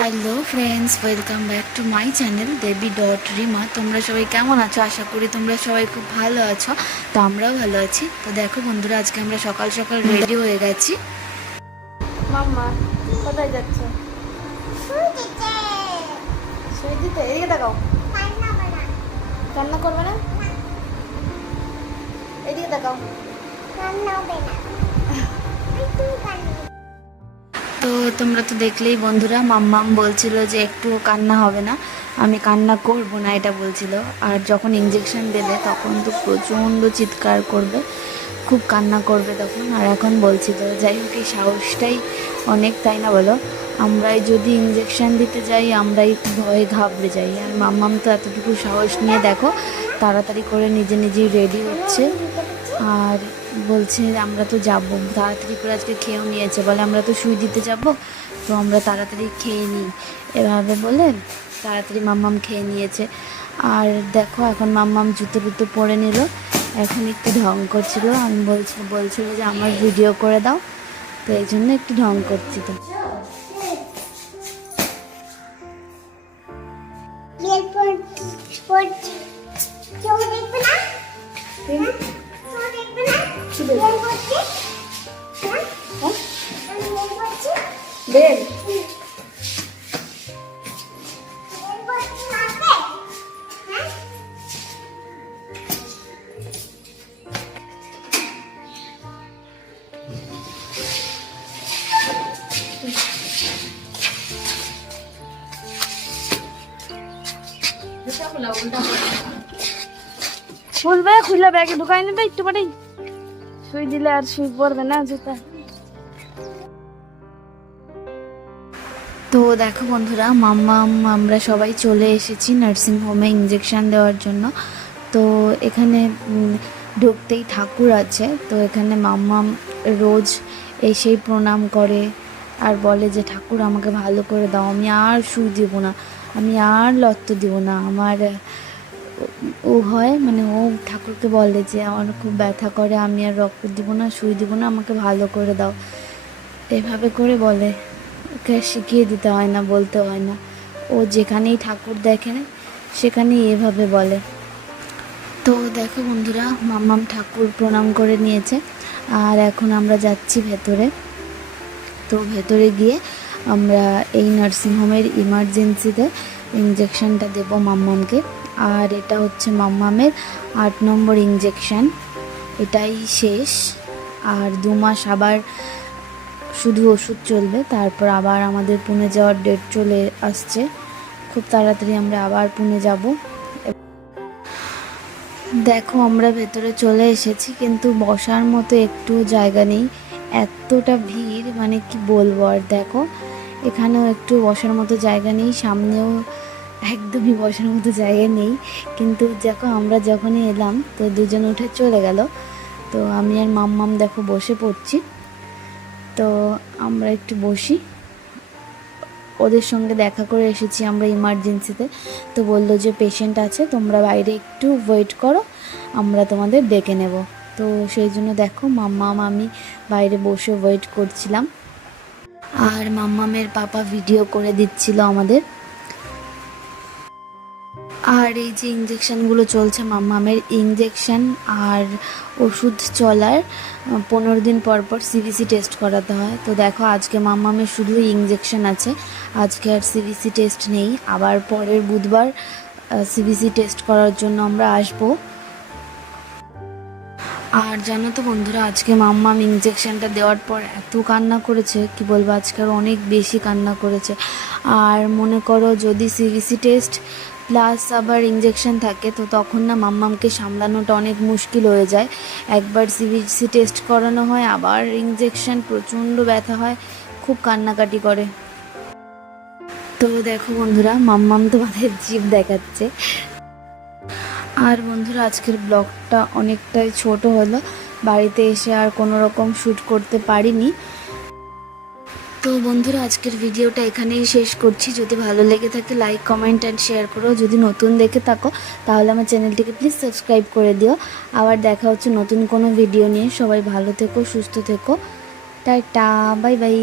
Hello friends welcome back to my channel Debi dot Rima তোমরা সবাই কেমন আছো? আশা করি তোমরা সবাই খুব ভালো আছো। তো আমরাও ভালো আছি। তো দেখো বন্ধুরা আজকে আমরা সকাল সকাল রেডি হয়ে গেছি। মাম্মা কোথায় যাচ্ছে? দিতে এদিকে দেখাও কান্না করবে না? এদিকে দেখাও তো তোমরা তো দেখলেই বন্ধুরা, মাম্মাম বলছিল যে একটু কান্না হবে না। আমি কান্না করব না, এটা বলছিল। আর যখন ইঞ্জেকশন দেবে, তখন তো প্রচণ্ড চিৎকার করবে, খুব কান্না করবে তখন। আর এখন বলছি তো, যাই হোক, এই সাহসটাই অনেক, তাই না বলো? আমরাই যদি ইঞ্জেকশন দিতে যাই, আমরাই ভয়ে ঘাবড়ে যাই। আর মাম্মাম তো এতটুকু সাহস নিয়ে দেখো, তাড়াতাড়ি করে নিজে নিজেই রেডি হচ্ছে। আর বলছে আমরা তো যাব। তাড়াতাড়ি করে আজকে খেয়েও নিয়েছে। বলে আমরা তো সুই দিতে যাব তো আমরা তাড়াতাড়ি খেয়ে নিই। এভাবে বলে তাড়াতাড়ি মাম্মাম খেয়ে নিয়েছে। আর দেখো এখন মাম্মাম জুতো টুতো পরে নিল। এখন একটু ঢং করছিল। আমি বলছি বলছিল যে আমার ভিডিও করে দাও। তো এই জন্য একটু ঢং করছি তো। দেখবে না? খুলবে খুলে ব্যাগে ঢুকাই নেবে একটু পরেই সুই দিলে আর সুই পড়বে না জুতা। তো দেখো বন্ধুরা মাম্মাম আমরা সবাই চলে এসেছি নার্সিং হোমে ইঞ্জেকশন দেওয়ার জন্য। তো এখানে ঢুকতেই ঠাকুর আছে। তো এখানে মাম্মাম রোজ এসেই প্রণাম করে আর বলে যে, ঠাকুর, আমাকে ভালো করে দাও। আমি আর সুই দিব না। আমি আর লত্ত দিব না। আমার ও হয় মানে ও ঠাকুরকে বলে যে আমার খুব ব্যথা করে, আমি আর রক্ত দিব না, সুই দিব না, আমাকে ভালো করে দাও। এভাবে করে বলে। ওকে শিখিয়ে দিতে হয় না, বলতে হয় না। ও যেখানেই ঠাকুর দেখে সেখানেই এভাবে বলে। তো দেখো বন্ধুরা, মাম্মাম ঠাকুর প্রণাম করে নিয়েছে। আর এখন আমরা যাচ্ছি ভেতরে। তো ভেতরে গিয়ে আমরা এই নার্সিংহোমের ইমার্জেন্সিতে ইঞ্জেকশনটা দেবো মাম্মামকে। আর এটা হচ্ছে মাম্মামের আট নম্বর ইঞ্জেকশন এটাই শেষ। আর দু মাস আবার শুধু ওষুধ চলবে, তারপর আবার আমাদের পুনে যাওয়ার ডেট চলে আসছে। খুব তাড়াতাড়ি আমরা আবার পুনে যাব। দেখো, আমরা ভেতরে চলে এসেছি, কিন্তু বসার মতো একটু জায়গা নেই। এতটা ভিড় মানে কি বলব আর, দেখো। এখানেও একটু বসার মতো জায়গা নেই, সামনেও একদমই বসার মতো জায়গা নেই। কিন্তু দেখো আমরা যখনই এলাম, তো দুজন উঠে চলে গেল। তো আমি আর মাম্মাম দেখো বসে পড়ছি। তো আমরা একটু বসি। ওদের সঙ্গে দেখা করে এসেছি আমরা ইমার্জেন্সিতে তো বলল যে পেশেন্ট আছে, তোমরা বাইরে একটু ওয়েট করো, আমরা তোমাদের ডেকে নেব। তো সেই জন্য দেখো মাম্মাম, আমি বাইরে বসে ওয়েট করছিলাম। আর মাম্মামের পাপা ভিডিও করে দিচ্ছিল আমাদের। আর এই যে ইঞ্জেকশনগুলো চলছে মাম্মামের ইঞ্জেকশন আর ওষুধ চলার পনেরো দিন পর পর সিবিসি টেস্ট করাতে হয়। তো দেখো, আজকে মাম্মামের শুধু ইঞ্জেকশন আছে, আজকে আর সিবিসি টেস্ট নেই। আবার পরের বুধবার সিবিসি টেস্ট করার জন্য আমরা আসব। আর জানো তো বন্ধুরা, আজকে মাম্মাম ইঞ্জেকশানটা দেওয়ার পর এত কান্না করেছে, কি বলব, আজকে অনেক বেশি কান্না করেছে। আর মনে করো, যদি সিবিসি টেস্ট প্লাস আবার ইঞ্জেকশন থাকে, তো তখন না মাম্মামকে সামলানোটা অনেক মুশকিল হয়ে যায়। একবার সিবিসি টেস্ট করানো হয়, আবার ইঞ্জেকশন প্রচণ্ড ব্যথা হয়, খুব কান্নাকাটি করে। তো দেখো বন্ধুরা, মাম্মাম তোমাদের জিভ দেখাচ্ছে। আর বন্ধুরা, আজকের ব্লগটা অনেকটাই ছোট হলো। বাড়িতে এসে আর কোনো রকম শ্যুট করতে পারিনি। তো বন্ধুরা, আজকের ভিডিওটা এখানেই শেষ করছি। যদি ভালো লেগে থাকে লাইক কমেন্ট অ্যান্ড শেয়ার করো। যদি নতুন দেখে থাকো, তাহলে আমার চ্যানেলটিকে প্লিজ সাবস্ক্রাইব করে দিও। আবার দেখা হচ্ছে নতুন কোনো ভিডিও নিয়ে। সবাই ভালো থেকো, সুস্থ থেকো। Tata bye bye